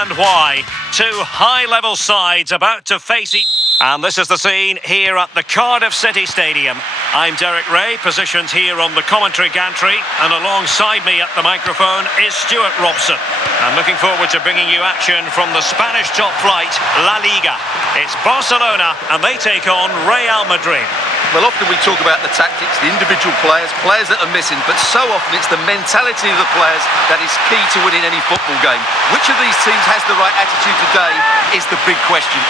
And why? Two high-level sides about to face each... And this is the scene here at the Cardiff City Stadium. I'm Derek Ray, positioned here on the commentary gantry, and alongside me at the microphone is Stuart Robson. I'm looking forward to bringing you action from the Spanish top flight, La Liga. It's Barcelona, and they take on Real Madrid. Well, often we talk about the tactics, the individual players that are missing, but so often it's the mentality of the players that is key to winning any football game. Which of these teams has the right attitude today is the big question.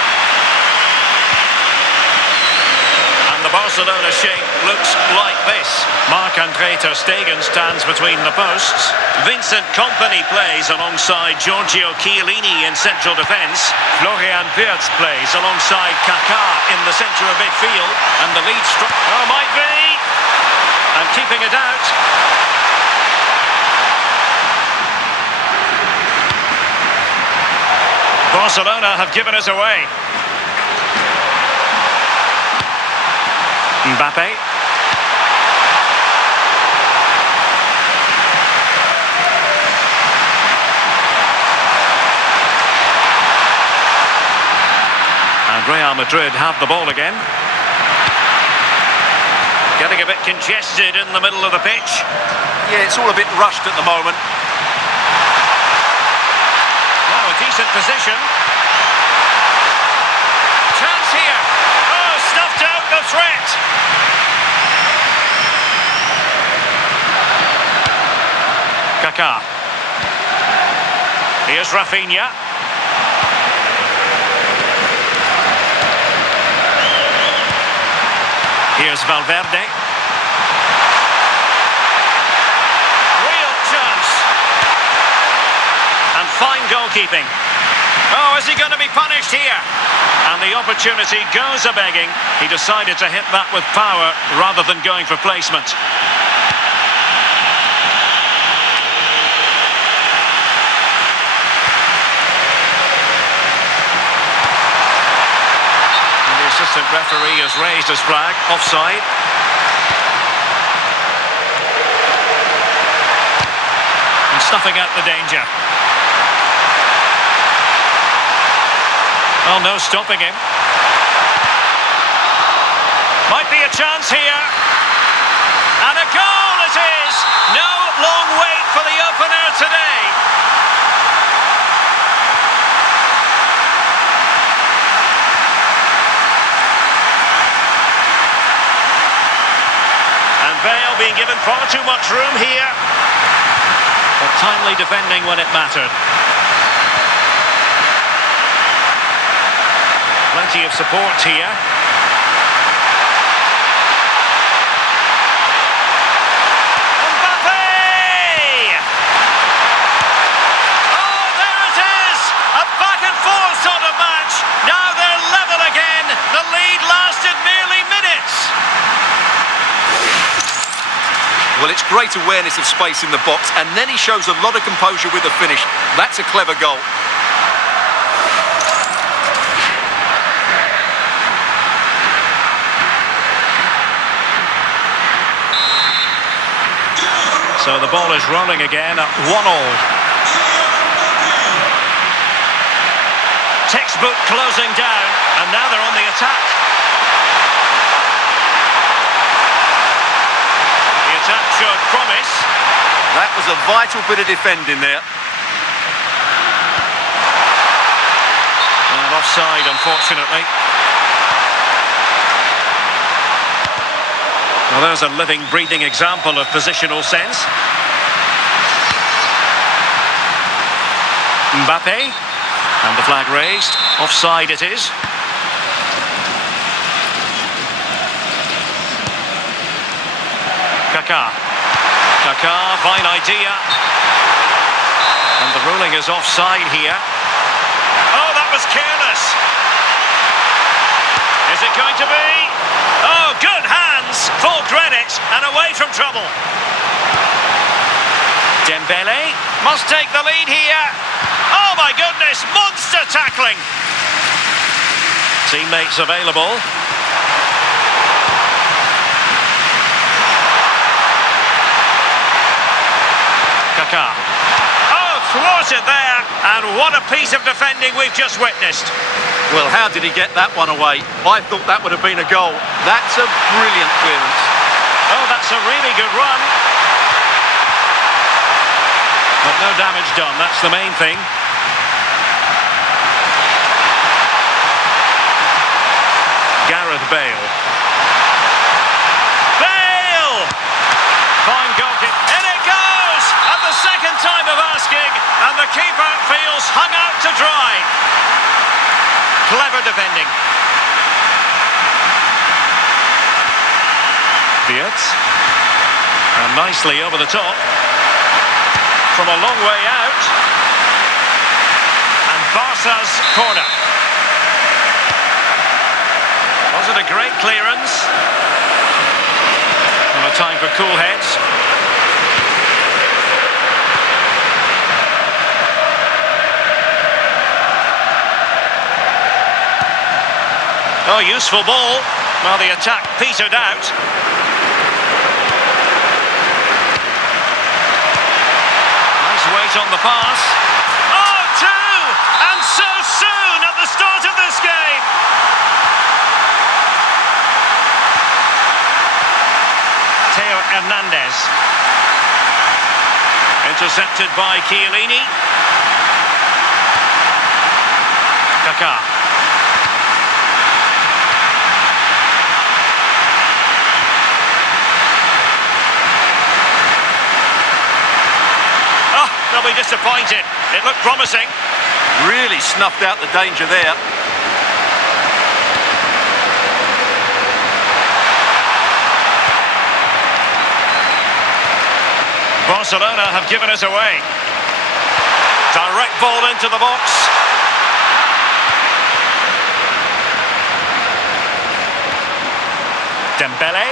And the Barcelona shape looks like this. Marc-Andre ter Stegen stands between the posts. Vincent Kompany plays alongside Giorgio Chiellini in central defence. Florian Wirtz plays alongside Kaká in the centre of midfield. And the lead might be! And keeping it out. Barcelona have given us away. Mbappé. And Real Madrid have the ball again. Getting a bit congested in the middle of the pitch. Yeah, it's all a bit rushed at the moment. Now a decent position. Chance here. Oh, snuffed out the threat. Kaká. Here's Rafinha. Here's Valverde. Real chance. And fine goalkeeping. Oh, is he going to be punished here? And the opportunity goes a-begging. He decided to hit that with power rather than going for placement. And the assistant referee has raised his flag. Offside. And snuffing out the danger. Oh, no stopping him. Might be a chance here. And a goal it is! No long wait for the opener today. And Bale being given far too much room here. But timely defending when it mattered. Plenty of support here. Mbappé! Oh, there it is! A back and forth sort of match. Now they're level again. The lead lasted merely minutes. Well, it's great awareness of space in the box, and then he shows a lot of composure with the finish. That's a clever goal. So the ball is rolling again at 1-1. Textbook closing down, and now they're on the attack. The attack showed promise. That was a vital bit of defending there. And offside, unfortunately. Well, there's a living, breathing example of positional sense. Mbappé. And the flag raised. Offside it is. Kaká. Kaká, fine idea. And the ruling is offside here. Oh, that was careless. Is it going to be? Oh, good hands, full credit, and away from trouble. Dembele must take the lead here. Oh my goodness, monster tackling. Teammates available. Kaká. Oh, thwarted there, and what a piece of defending we've just witnessed. Well, how did he get that one away? I thought that would have been a goal. That's a brilliant clearance. Oh, that's a really good run. But no damage done, that's the main thing. Gareth Bale. Bale! Fine goal kick. In it goes! At the second time of asking, and the keeper feels hung out to dry. Clever defending. Beard. And nicely over the top. From a long way out. And Barca's corner. Was it a great clearance? And a time for cool heads. Oh, useful ball. Well, the attack petered out. Nice weight on the pass. Oh, two! And so soon at the start of this game. Theo Hernandez. Intercepted by Chiellini. Kaká. They'll be disappointed. It looked promising. Really snuffed out the danger there. Barcelona have given us away. Direct ball into the box. Dembele.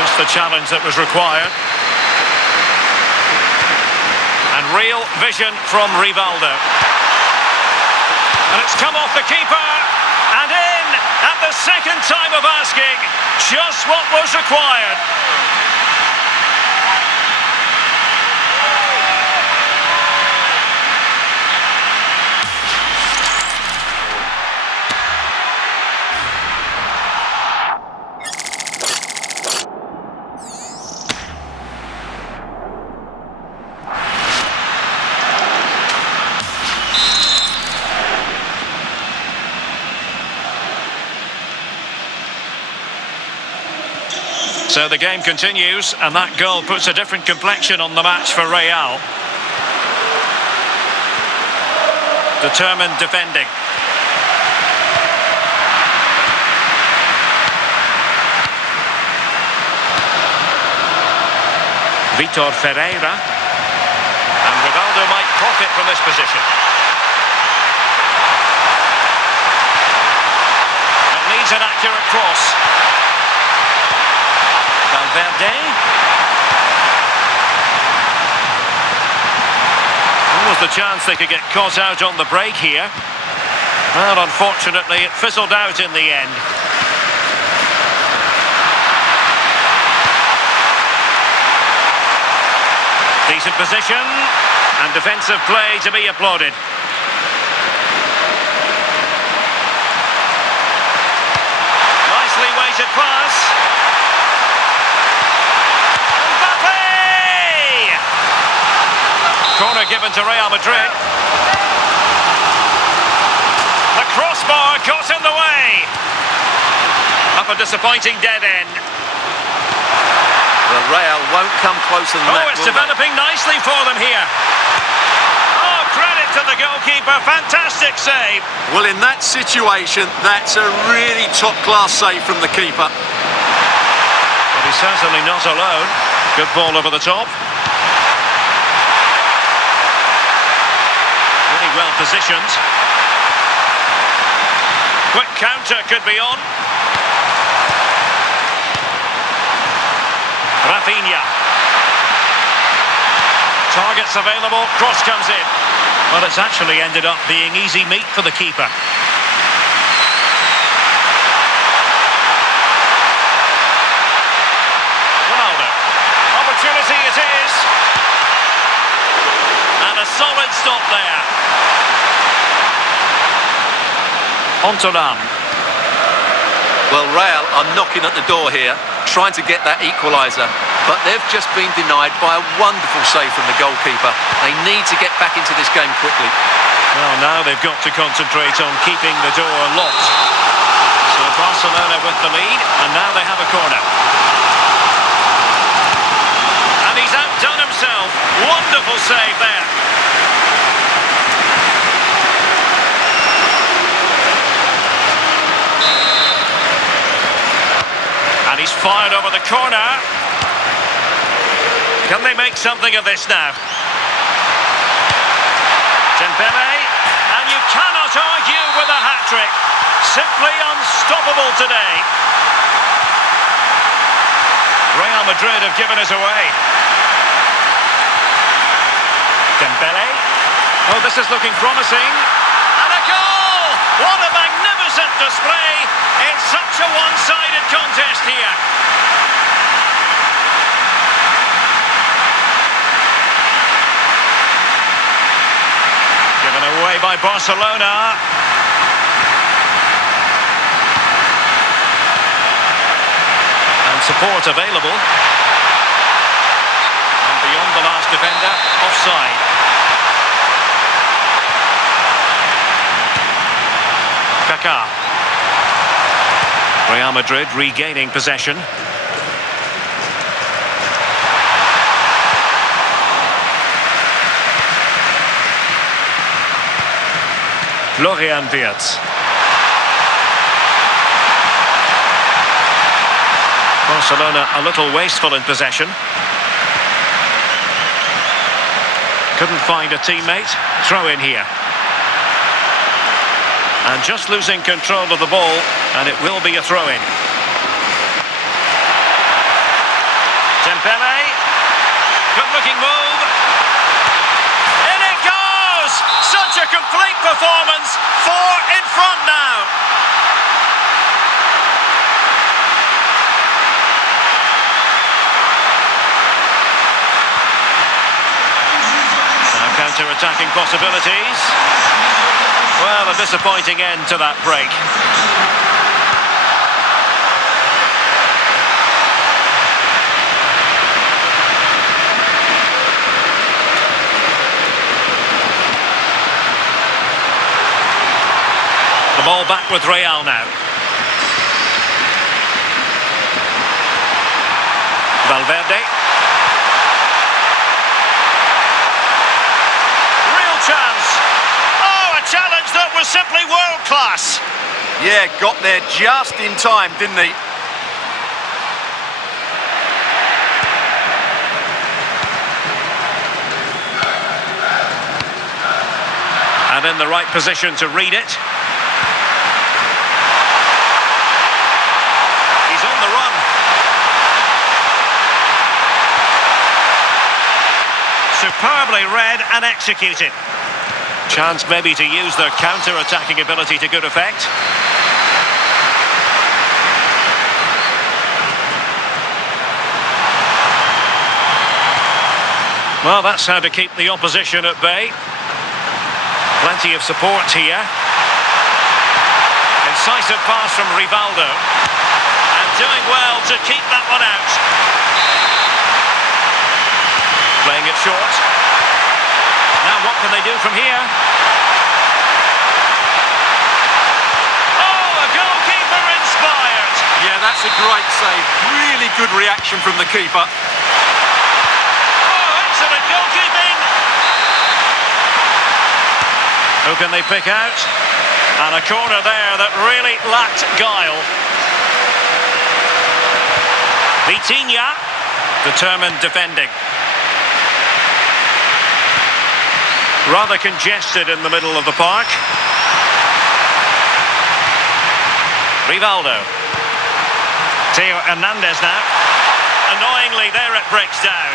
Just the challenge that was required. And real vision from Rivaldo. And it's come off the keeper. And in at the second time of asking. Just what was required. So the game continues, and that goal puts a different complexion on the match for Real. Determined defending. Vitor Ferreira. And Ronaldo might profit from this position. It needs an accurate cross. Valverde. Was the chance they could get caught out on the break here. Well, unfortunately, it fizzled out in the end. Decent position and defensive play to be applauded. Nicely weighted pass. Corner given to Real Madrid. The crossbar got in the way. Up a disappointing dead end. The Real won't come closer than that. Oh, it's developing nicely for them here. Oh, credit to the goalkeeper. Fantastic save. Well, in that situation, that's a really top-class save from the keeper. But he's certainly not alone. Good ball over the top. Well positioned. Quick counter could be on. Rafinha. Targets available, cross comes in. Well, it's actually ended up being easy meat for the keeper. Ronaldo. Opportunity it is. And stop there. Ontoram. Well, Real are knocking at the door here, trying to get that equaliser, but they've just been denied by a wonderful save from the goalkeeper. They need to get back into this game quickly. Well, now they've got to concentrate on keeping the door locked. So Barcelona with the lead, and now they have a corner. And he's outdone himself. Wonderful save there. And he's fired over the corner. Can they make something of this now? Mbappé, and you cannot argue with a hat-trick. Simply unstoppable today. Real Madrid have given us away. Dembele. Oh, this is looking promising. And a goal! What a magnificent display. It's such a one-sided contest here. Given away by Barcelona. And support available. And beyond the last defender, offside. Kaká. Real Madrid regaining possession. Florian Wirtz. Barcelona a little wasteful in possession. Couldn't find a teammate. Throw in here. And just losing control of the ball, and it will be a throw-in. Dembele. Good-looking move. In it goes! Such a complete performance. 4 in front now. Now counter-attacking possibilities. Well, a disappointing end to that break. The ball back with Real now. Valverde. Real chance. Oh, a challenge that was simply world class. Yeah, got there just in time, didn't he? And in the right position to read it. He's on the run. Superbly read and executed. Chance maybe to use their counter-attacking ability to good effect. Well, that's how to keep the opposition at bay. Plenty of support here. Incisive pass from Rivaldo. And doing well to keep that one out. Playing it short. Now what can they do from here? Oh, a goalkeeper inspired. Yeah, that's a great save. Really good reaction from the keeper. Oh, excellent goalkeeping. Who can they pick out? And a corner there that really lacked guile. Vitinha, determined defending. Rather congested in the middle of the park. Rivaldo. Theo Hernandez now. Annoyingly, there it breaks down.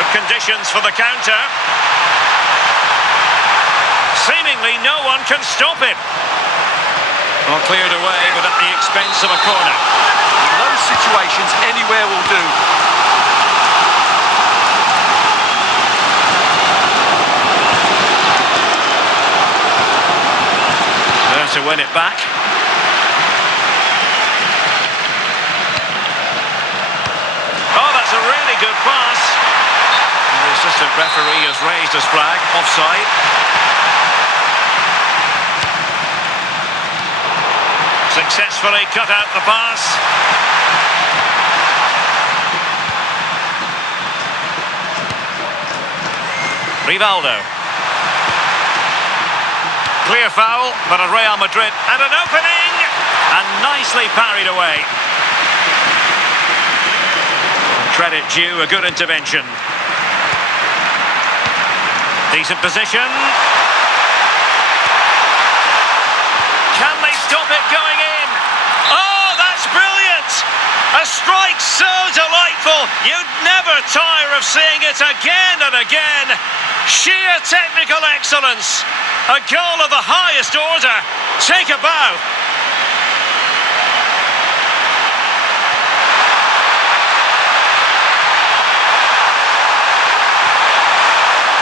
Good conditions for the counter. Seemingly no one can stop him. Well, cleared away, but at the expense of a corner. In those situations, anywhere will do. win it back. Oh, that's a really good pass. And the assistant referee has raised his flag, offside. Successfully cut out the pass. Ronaldo. Clear foul, but at Real Madrid. And an opening! And nicely parried away. Credit due, a good intervention. Decent position. Can they stop it going in? Oh, that's brilliant! A strike so delightful, you'd never tire of seeing it again and again. Sheer technical excellence. A goal of the highest order. Take a bow.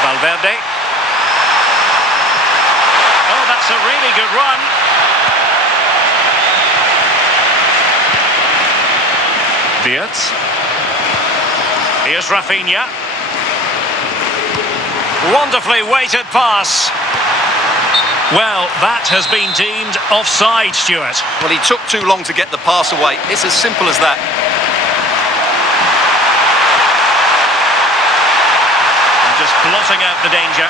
Valverde. Oh, that's a really good run. Diaz. Here's Rafinha. Wonderfully weighted pass. Well, that has been deemed offside, Stuart. Well, he took too long to get the pass away. It's as simple as that. Just blotting out the danger.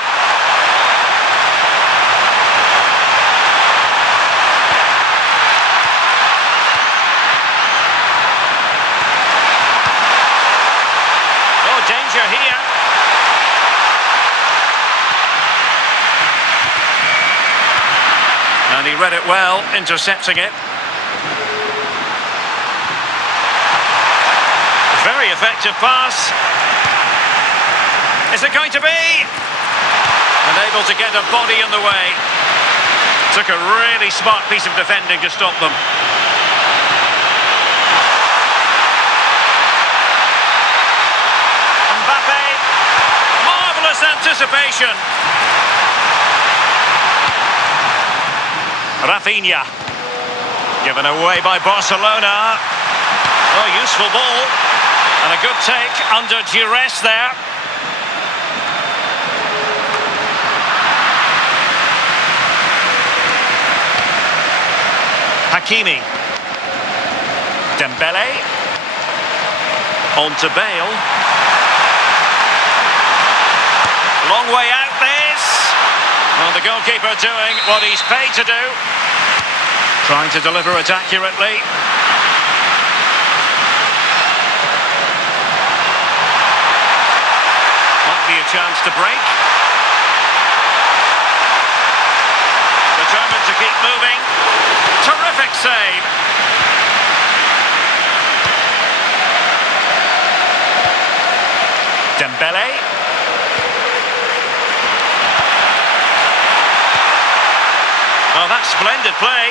Oh, danger here. And he read it well, intercepting it. Very effective pass. Is it going to be? Unable to get a body in the way. Took a really smart piece of defending to stop them. Mbappe. Marvellous anticipation. Rafinha. Given away by Barcelona. Oh, useful ball. And a good take under duress there. Hakimi. Dembele. On to Bale. Long way out this. Well, the goalkeeper doing what he's paid to do. Trying to deliver it accurately. Might be a chance to break. Determined to keep moving. Terrific save. Dembele. Oh, that's splendid play.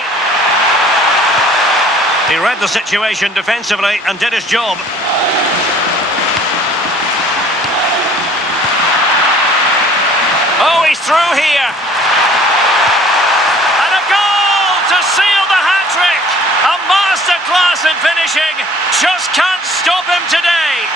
He read the situation defensively and did his job. Oh, he's through here. And a goal to seal the hat-trick. A masterclass in finishing. Just can't stop him today.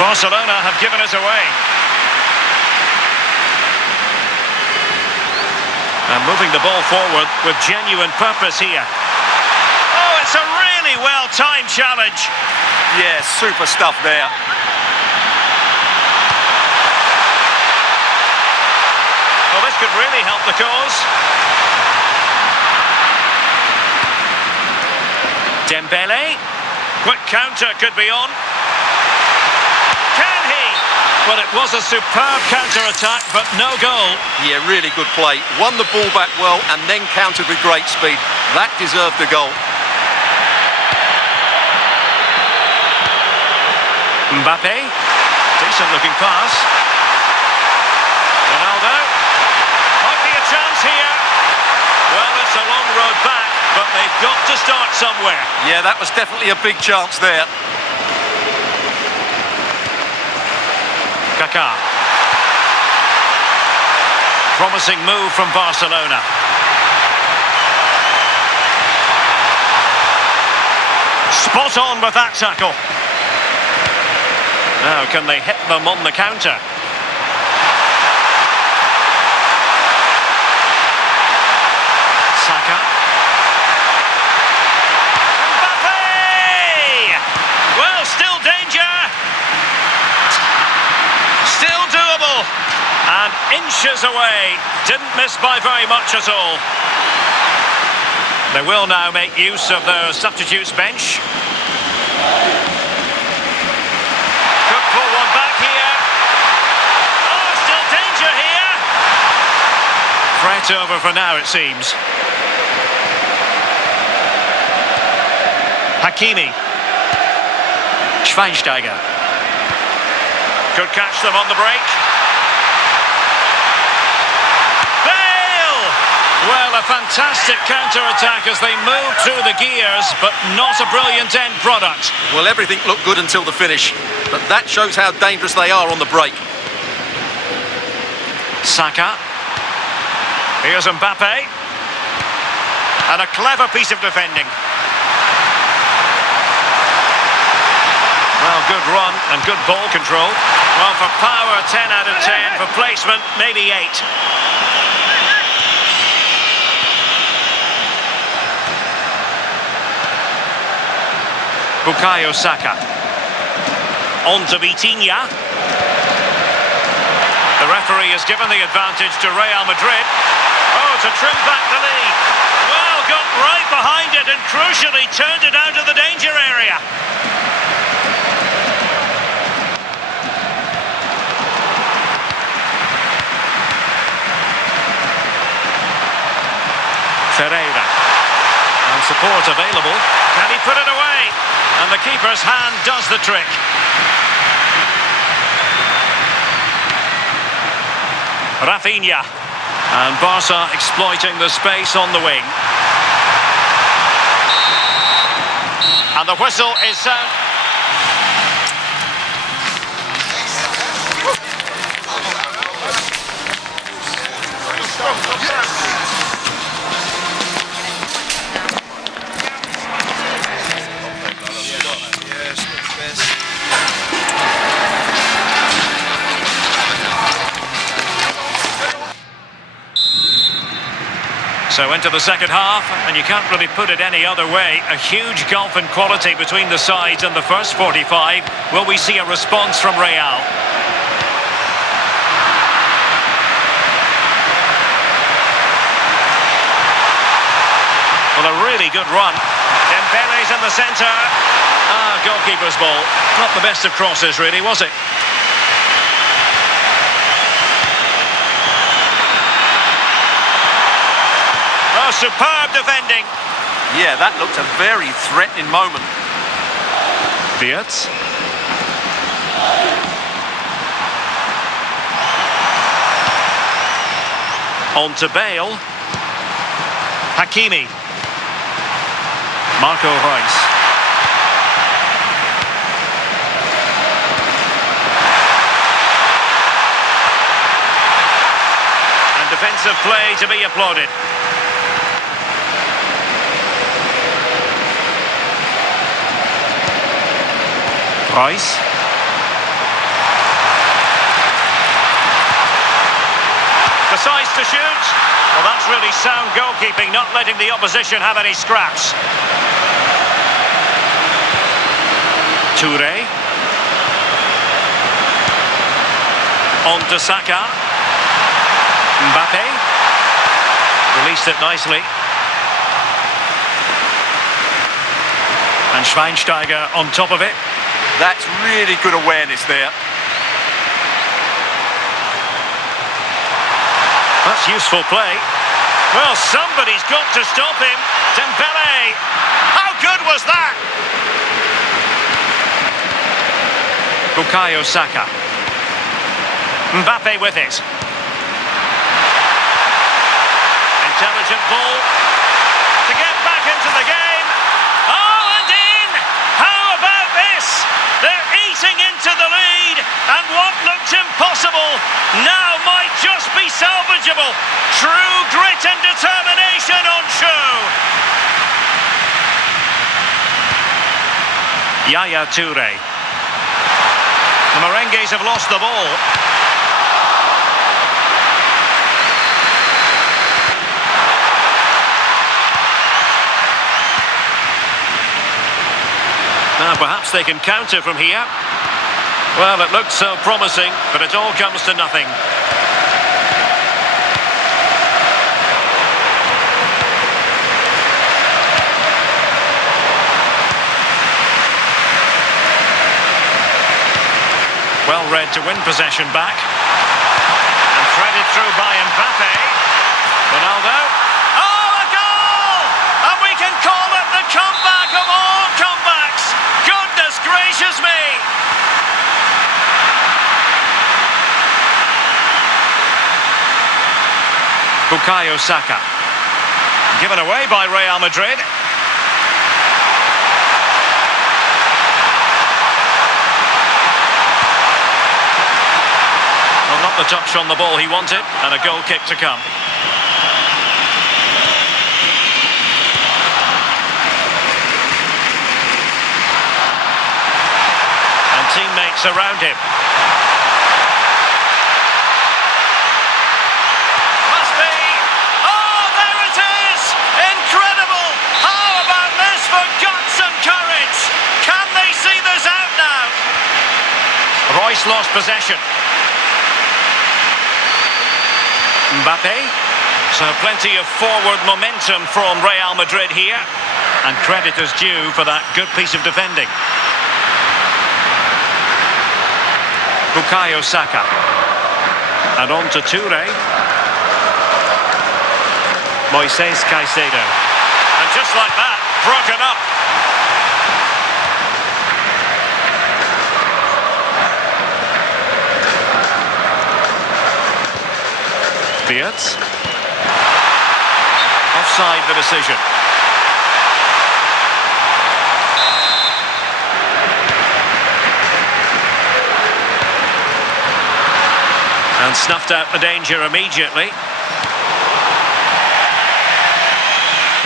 Barcelona have given it away. And moving the ball forward with genuine purpose here. Oh, it's a really well-timed challenge. Yeah, super stuff there. Well, this could really help the cause. Dembele. Quick counter could be on. Can he? Well, it was a superb counter-attack, but no goal. Yeah, really good play. Won the ball back well and then countered with great speed. That deserved the goal. Mbappe. Decent-looking pass. Ronaldo. Might be a chance here. Well, it's a long road back. They've got to start somewhere. Yeah, that was definitely a big chance there. Kaká. Promising move from Barcelona. Spot on with that tackle. Now, can they hit them on the counter? Saka. Mbappé! Well, still danger. Still doable. And inches away. Didn't miss by very much at all. They will now make use of their substitutes bench. Could pull one back here. Oh, still danger here. Threat over for now, it seems. Hakimi. Schweinsteiger. Could catch them on the break. Bale! Well, a fantastic counter-attack as they move through the gears, but not a brilliant end product. Well, everything looked good until the finish, but that shows how dangerous they are on the break. Saka. Here's Mbappe. And a clever piece of defending. Well, good run and good ball control. Well, for power, 10 out of 10. For placement, maybe 8. Bukayo Saka. On to Vitinha. The referee has given the advantage to Real Madrid. Oh, to trim back the lead. Well, got right behind it and crucially turned it out of the danger area. Ferreira. And support available. Can he put it away? And the keeper's hand does the trick. Rafinha. And Barca exploiting the space on the wing. And the whistle is sound. So into the second half, and you can't really put it any other way. A huge gulf in quality between the sides in the first 45. Will we see a response from Real? Well, a really good run. Dembele's in the centre. Goalkeeper's ball. Not the best of crosses, really, was it? Oh, superb defending. Yeah, that looked a very threatening moment. Beards. On to Bale. Hakimi. Marco Reus. And defensive play to be applauded. Reus. Decides to shoot. Well, that's really sound goalkeeping, not letting the opposition have any scraps. Touré. On to Saka. Mbappé. Released it nicely. And Schweinsteiger on top of it. That's really good awareness there. That's useful play. Well, somebody's got to stop him. Dembele. How good was that? Bukayo Saka. Mbappe with it. Intelligent ball. To get back into And what looked impossible now might just be salvageable. True grit and determination on show. Yaya Toure. The Merengues have lost the ball. Now perhaps they can counter from here. Well, it looked so promising, but it all comes to nothing. Well read to win possession back. And threaded through by Mbappe. Ronaldo. Oh, a goal! And we can call it the comeback of all comebacks. Goodness gracious me! Bukayo Saka. Given away by Real Madrid. Well, not the touch on the ball he wanted, and a goal kick to come. And teammates around him. Reus lost possession. Mbappe. So plenty of forward momentum from Real Madrid here. And credit is due for that good piece of defending. Bukayo Saka. And on to Toure. Moises Caicedo. And just like that, broken up. Offside the decision. And snuffed out the danger immediately.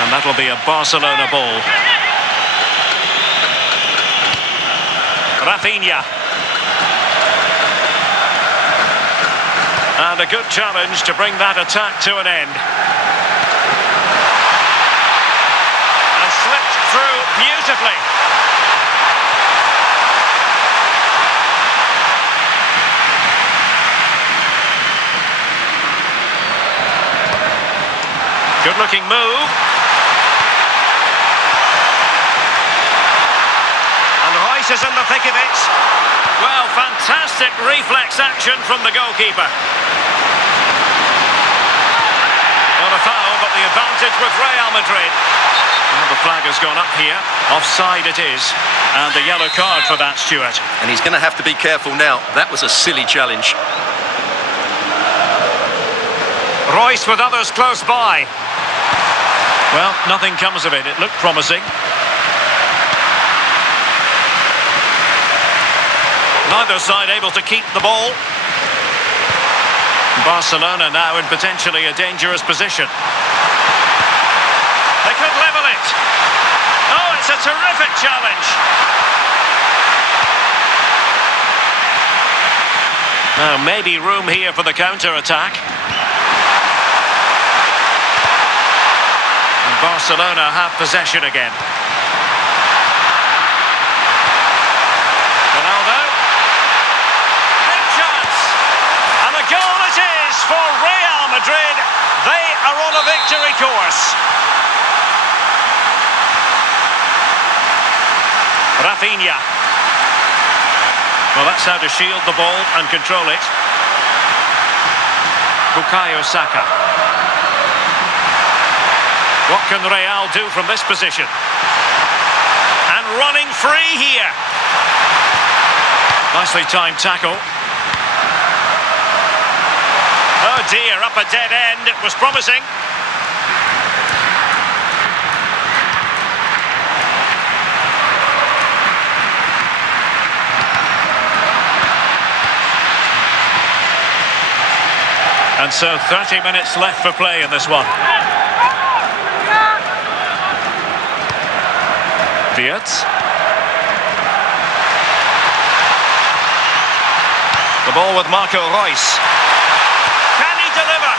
And that'll be a Barcelona ball. Rafinha. And a good challenge to bring that attack to an end. And slipped through beautifully. Good looking move. And Reus is in the thick of it. Well, fantastic reflex action from the goalkeeper. Not a foul, but the advantage with Real Madrid. Well, the flag has gone up here. Offside it is. And a yellow card for that, Stuart. And he's going to have to be careful now. That was a silly challenge. Reus with others close by. Well, nothing comes of it. It looked promising. Neither side able to keep the ball. Barcelona now in potentially a dangerous position. They could level it. Oh, it's a terrific challenge. Now maybe room here for the counter-attack. And Barcelona have possession again. Goal it is for Real Madrid. They are on a victory course. Rafinha. Well, that's how to shield the ball and control it. Bukayo Saka. What can Real do from this position? And running free here. Nicely timed tackle. Oh dear, up a dead end. It was promising. And so 30 minutes left for play in this one. Diaz. The ball with Marco Reus. Can he deliver?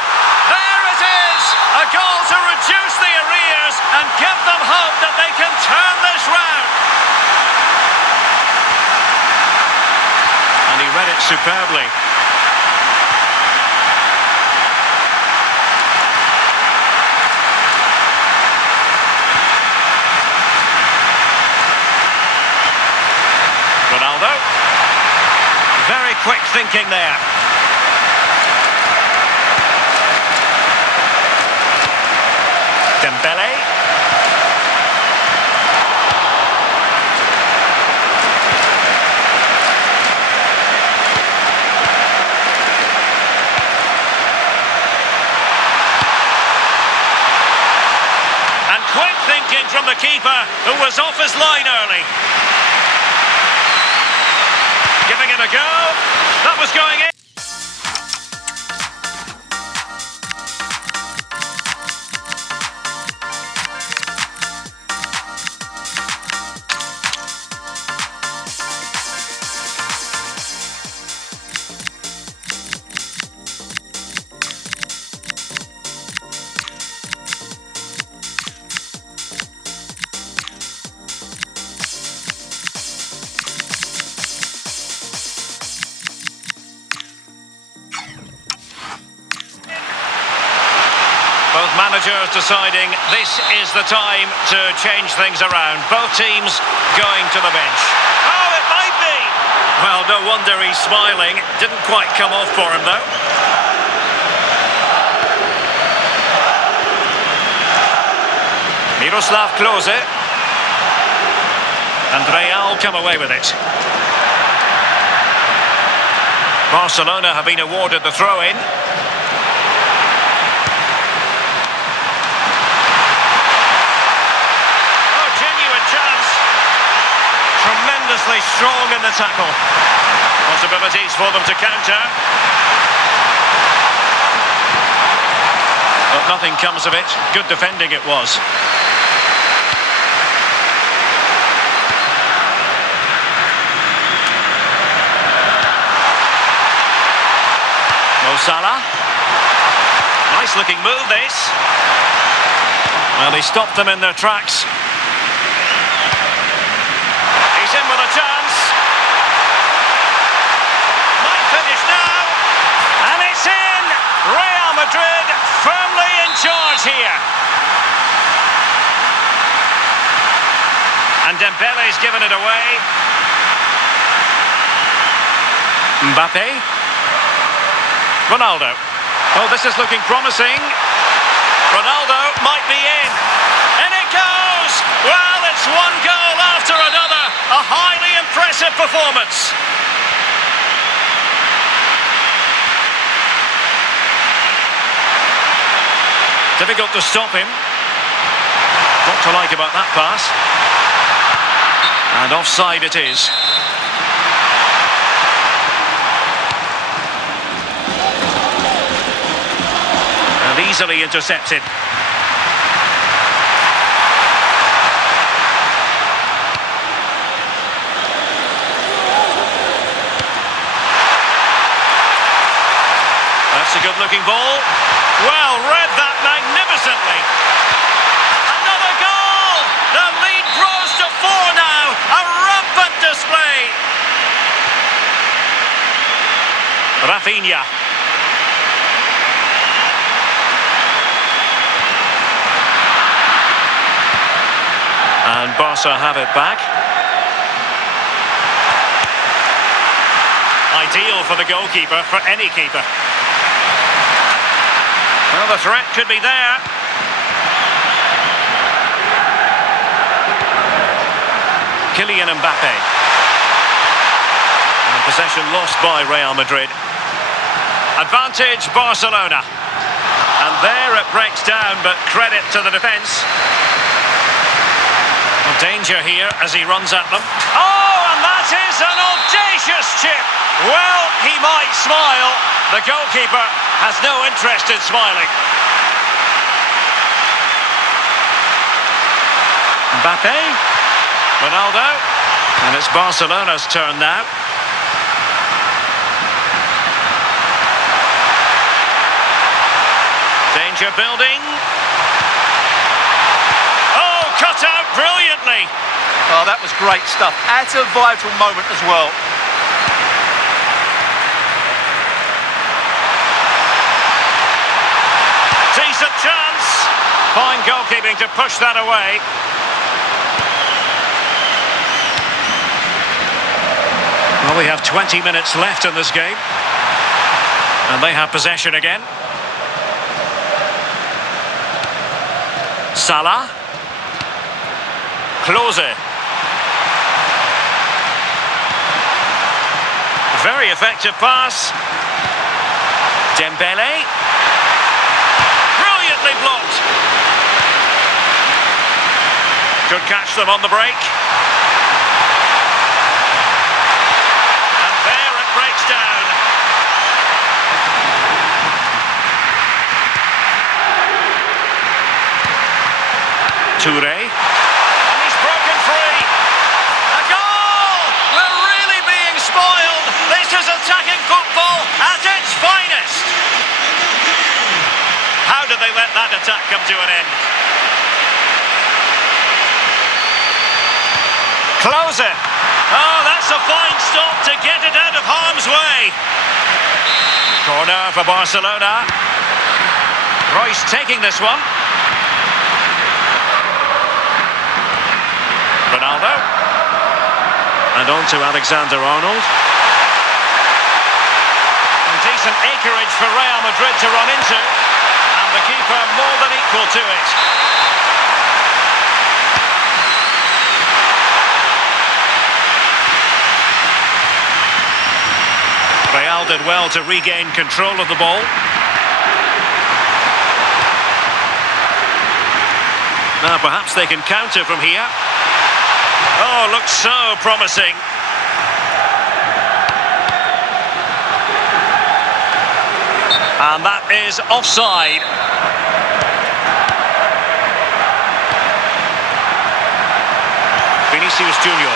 There it is! A goal to reduce the arrears and give them hope that they can turn this round. And he read it superbly. Ronaldo. Very quick thinking there. Dembele. And quick thinking from the keeper, who was off his line early. Giving it a go. That was going in. Both managers deciding this is the time to change things around. Both teams going to the bench. Oh, it might be! Well, no wonder he's smiling. Didn't quite come off for him, though. Miroslav Klose. And Real come away with it. Barcelona have been awarded the throw-in. Tremendously strong in the tackle. Possibilities for them to counter. But nothing comes of it. Good defending it was. Mo Salah. Nice looking move this. Well, he stopped them in their tracks. He's in with a chance. Might finish now. And it's in. Real Madrid firmly in charge here. And Dembele's given it away. Mbappe. Ronaldo. Oh, this is looking promising. Ronaldo might be in. And it goes! Well, it's one goal after another. A highly impressive performance. Difficult to stop him. What to like about that pass. And offside it is. And easily intercepted. That's a good-looking ball. Well, read that magnificently. Another goal! The lead grows to 4 now. A rampant display. Rafinha. And Barca have it back. Ideal for the goalkeeper, for any keeper. Well, the threat could be there. Kylian Mbappé. And possession lost by Real Madrid. Advantage Barcelona. And there it breaks down, but credit to the defence. Well, danger here as he runs at them. Oh, and that's That is an audacious chip. Well, he might smile. The goalkeeper has no interest in smiling. Mbappé, Ronaldo, and it's Barcelona's turn now. Danger building. Oh, cut out brilliantly. Oh, that was great stuff. At a vital moment as well. Decent chance. Fine goalkeeping to push that away. Well, we have 20 minutes left in this game. And they have possession again. Salah. Klose. Very effective pass. Dembele. Brilliantly blocked. Could catch them on the break. And there it breaks down. Toure. And he's broken free. A goal! We're really being spoiled. This is attacking football at its finest. How did they let that attack come to an end? Klose. Oh, that's a fine stop to get it out of harm's way. Corner for Barcelona. Reus taking this one. Ronaldo. And on to Alexander-Arnold. And decent acreage for Real Madrid to run into. And the keeper more than equal to it. Real did well to regain control of the ball. Now perhaps they can counter from here. Oh, looks so promising. And that is offside. Vinicius Junior.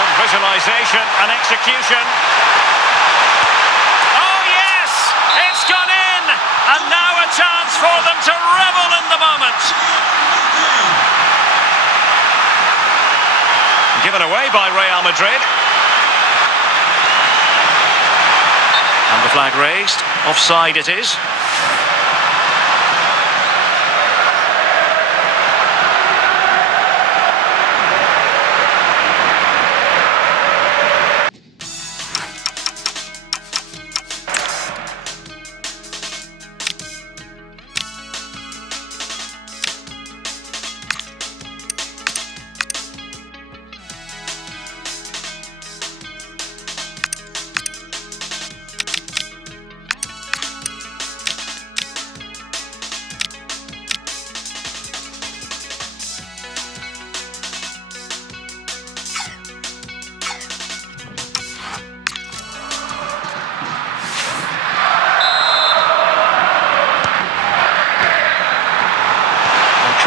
Good visualisation and execution. Oh yes! It's gone in! And now a chance for them to revel in the moment. Given away by Real Madrid. And the flag raised. Offside it is.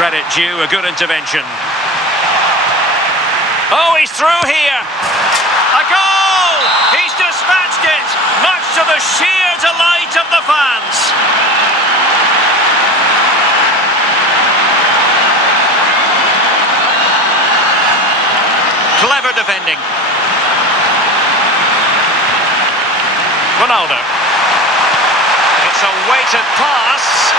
Credit due, a good intervention. Oh, he's through here. A goal! He's dispatched it, much to the sheer delight of the fans. Clever defending. Ronaldo. It's a weighted pass.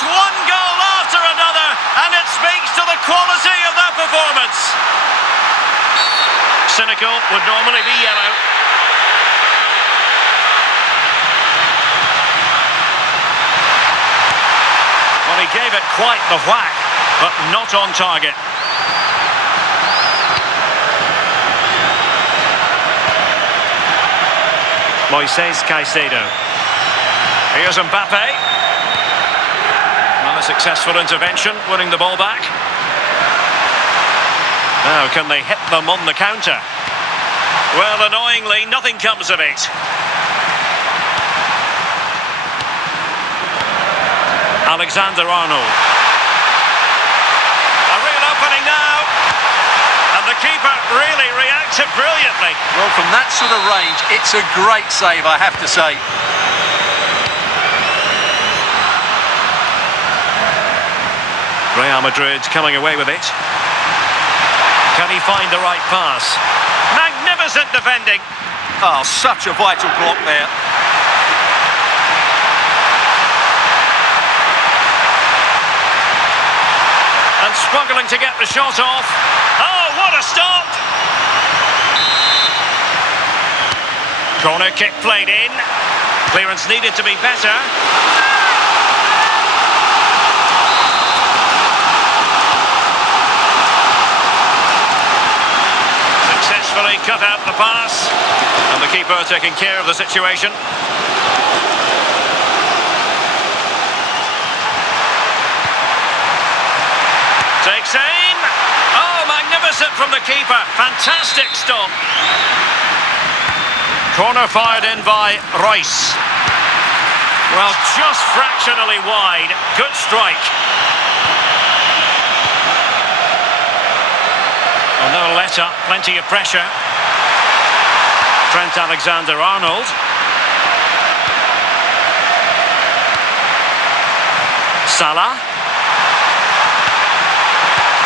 One goal after another, and it speaks to the quality of that performance. Cynical would normally be yellow. Well, he gave it quite the whack, but not on target. Moises Caicedo. Here's Mbappe. A successful intervention, winning the ball back. Now, can they hit them on the counter? Well, annoyingly, nothing comes of it. Alexander-Arnold. A real opening now. And the keeper really reacted brilliantly. Well, from that sort of range, it's a great save, I have to say. Real Madrid coming away with it. Can he find the right pass? Magnificent defending. Oh, such a vital block there. And struggling to get the shot off. Oh, what a stop! Corner kick played in. Clearance needed to be better. Successfully cut out the pass. And the keeper taking care of the situation. Takes aim. Oh, magnificent from the keeper. Fantastic stop. Corner fired in by Reus. Well, just fractionally wide. Good strike. Well, no let up. Plenty of pressure. Trent Alexander-Arnold. Salah.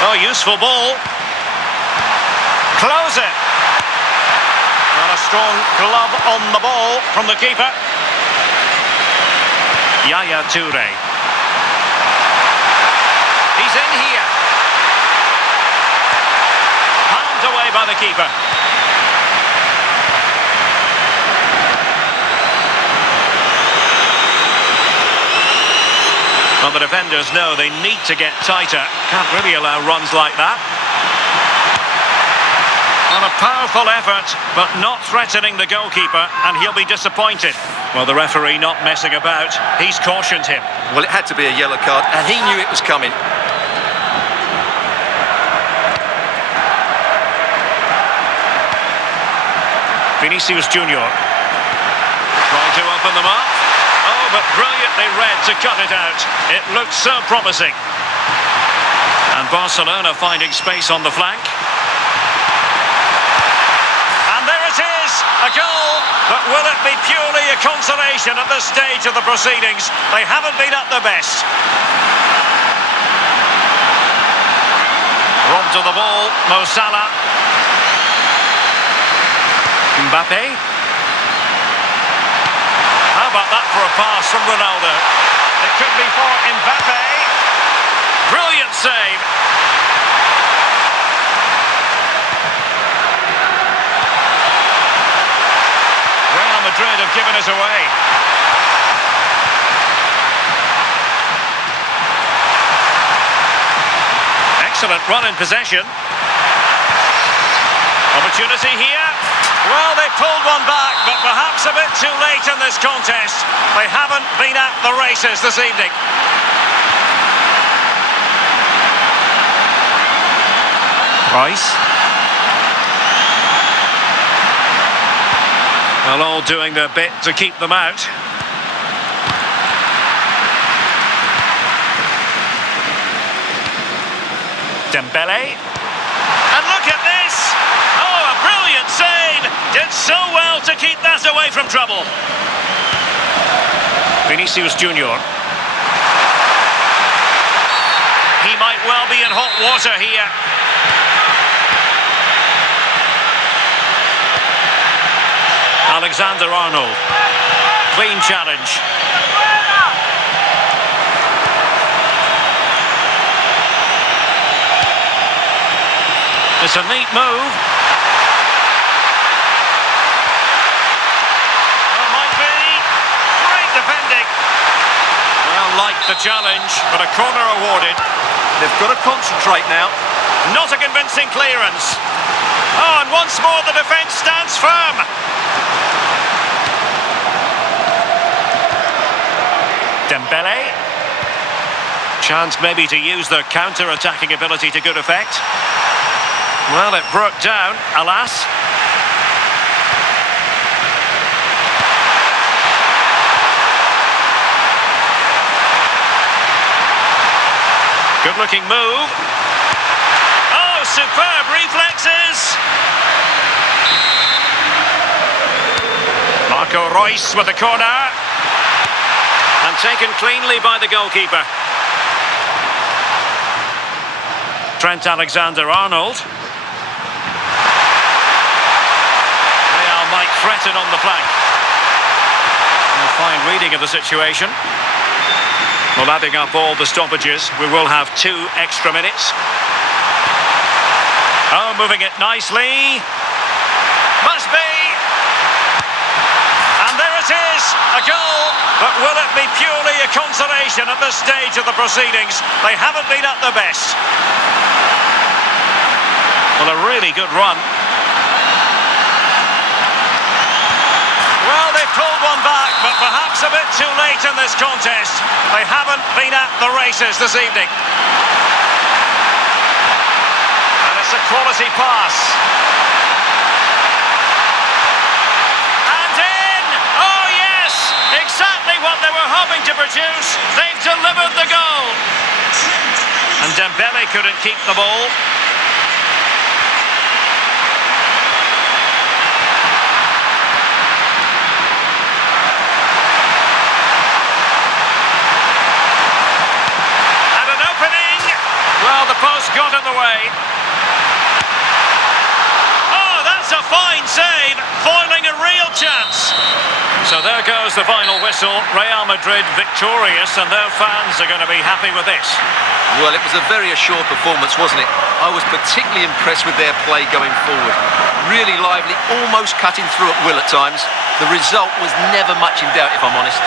Oh, useful ball. Close it. And a strong glove on the ball from the keeper. Yaya Toure. He's in here. Palmed away by the keeper. Well, the defenders know they need to get tighter. Can't really allow runs like that. On a powerful effort, but not threatening the goalkeeper, and he'll be disappointed. Well, the referee not messing about. He's cautioned him. Well, it had to be a yellow card, and he knew it was coming. Vinicius Junior. Trying to open them up. Oh, but brilliantly read to cut it out. It looked so promising. And Barcelona finding space on the flank. And there it is, a goal. But will it be purely a consolation at this stage of the proceedings? They haven't been at their best. Robbed to the ball, Mo Salah. Mbappe. How about that for a pass from Ronaldo? It could be for Mbappe. Brilliant save. Real Madrid have given us away. Excellent run in possession. Opportunity here. Well, they pulled one back, but perhaps a bit too late in this contest. They haven't been at the races this evening. Reus. Well, all doing their bit to keep them out. Dembele. And look at this! Oh, a brilliant save! Did so well to keep that away from trouble. Vinicius Junior. He might well be in hot water here. Alexander-Arnold. Clean challenge. It's a neat move. Well, might be. Great defending. Well, like the challenge, but a corner awarded. They've got to concentrate now. Not a convincing clearance. Oh, and once more the defence stands firm. Dembele. Chance maybe to use their counter-attacking ability to good effect. Well, it broke down, alas. Good-looking move. Oh, superb reflexes. Marco Reus with the corner. And taken cleanly by the goalkeeper. Trent Alexander-Arnold. Real might threaten on the flank. A fine reading of the situation. Well, adding up all the stoppages, we will have 2 extra minutes. Oh, moving it nicely. Must be. And there it is, a goal. But will it be purely a consolation at this stage of the proceedings? They haven't been at their best. Well, a really good run. Well, they pulled one back, but perhaps a bit too late in this contest. They haven't been at the races this evening. And it's a quality pass. And in! Oh, yes! Exactly what they were hoping to produce. They've delivered the goal. And Dembele couldn't keep the ball. Well, the post got in the way. Oh, that's a fine save, foiling a real chance. So there goes the final whistle. Real Madrid victorious, and their fans are going to be happy with this. Well, it was a very assured performance, wasn't it? I was particularly impressed with their play going forward. Really lively, almost cutting through at will at times. The result was never much in doubt, if I'm honest.